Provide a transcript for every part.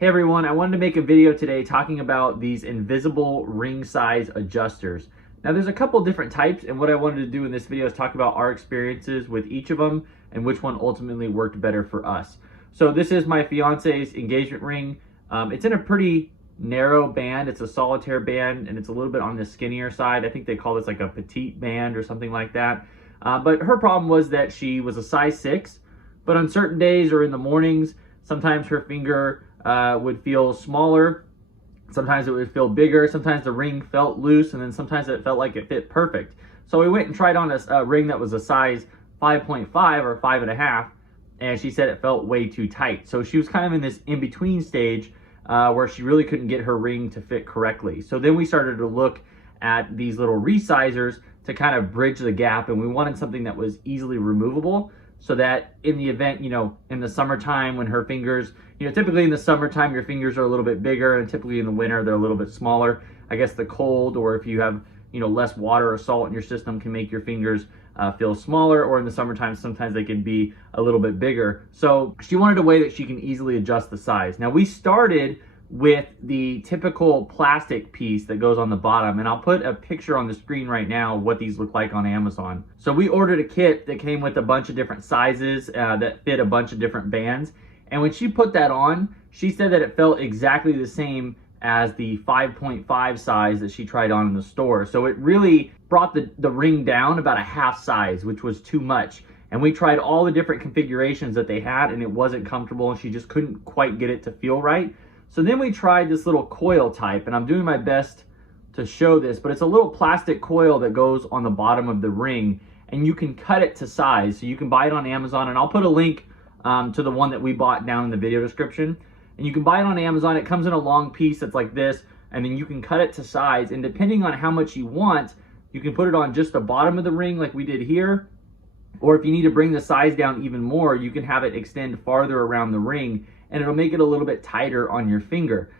Hey everyone, I wanted to make a video today talking about these invisible ring size adjusters. Now there's a couple different types, and what I wanted to do in this video is talk about our experiences with each of them and which one ultimately worked better for us. So this is my fiance's engagement ring. It's in a pretty narrow band. It's a solitaire band and it's a little bit on the skinnier side. I think they call this like a petite band or something like that. But her problem was that she was a size 6, but on certain days or in the mornings, sometimes her finger would feel smaller, sometimes it would feel bigger, sometimes the ring felt loose, and then sometimes it felt like it fit perfect. So we went and tried on a ring that was a size 5.5 or 5.5, and she said it felt way too tight. So she was kind of in this in-between stage where she really couldn't get her ring to fit correctly. So then we started to look at these little resizers to kind of bridge the gap, and we wanted something that was easily removable, so that in the event, in the summertime when her fingers, typically in the summertime your fingers are a little bit bigger, and typically in the winter they're a little bit smaller. I guess the cold, or if you have, less water or salt in your system, can make your fingers feel smaller, or in the summertime sometimes they can be a little bit bigger. So she wanted a way that she can easily adjust the size. Now we started with the typical plastic piece that goes on the bottom, and I'll put a picture on the screen right now of what these look like on Amazon. So we ordered a kit that came with a bunch of different sizes that fit a bunch of different bands, and when she put that on, she said that it felt exactly the same as the 5.5 size that she tried on in the store. So it really brought the ring down about a half size, which was too much. And we tried all the different configurations that they had, and it wasn't comfortable, and she just couldn't quite get it to feel right. So then we tried this little coil type, and I'm doing my best to show this, but it's a little plastic coil that goes on the bottom of the ring, and you can cut it to size. So you can buy it on Amazon, and I'll put a link to the one that we bought down in the video description. And you can buy it on Amazon. It comes in a long piece that's like this, and then you can cut it to size, and depending on how much you want, you can put it on just the bottom of the ring like we did here, or if you need to bring the size down even more, you can have it extend farther around the ring, and it'll make it a little bit tighter on your finger.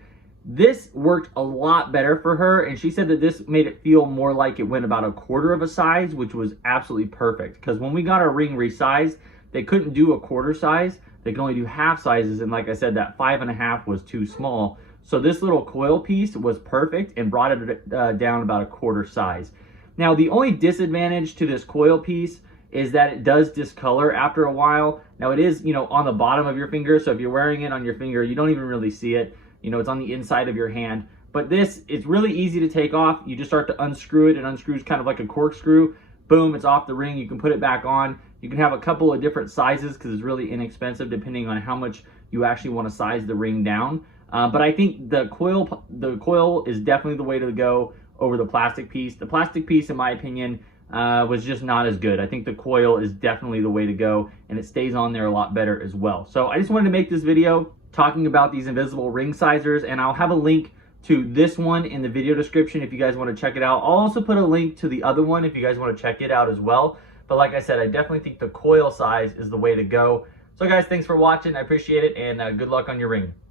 This worked a lot better for her, and she said that this made it feel more like it went about a quarter of a size, which was absolutely perfect. Because when we got our ring resized, they couldn't do a quarter size. They could only do half sizes, and like I said, that 5.5 was too small. So this little coil piece was perfect and brought it down about a quarter size. Now, the only disadvantage to this coil piece is that it does discolor after a while. Now it is, on the bottom of your finger, so if you're wearing it on your finger, you don't even really see it. It's on the inside of your hand. But this, it's really easy to take off. You just start to unscrew it. It unscrews kind of like a corkscrew. Boom, it's off the ring. You can put it back on. You can have a couple of different sizes because it's really inexpensive depending on how much you actually want to size the ring down. But I think the coil is definitely the way to go over the plastic piece. The plastic piece, in my opinion, was just not as good. I think the coil is definitely the way to go, and it stays on there a lot better as well. So I just wanted to make this video talking about these invisible ring sizers, and I'll have a link to this one in the video description if you guys want to check it out. I'll also put a link to the other one if you guys want to check it out as well. But like I said, I definitely think the coil size is the way to go. So guys, thanks for watching. I appreciate it, and good luck on your ring.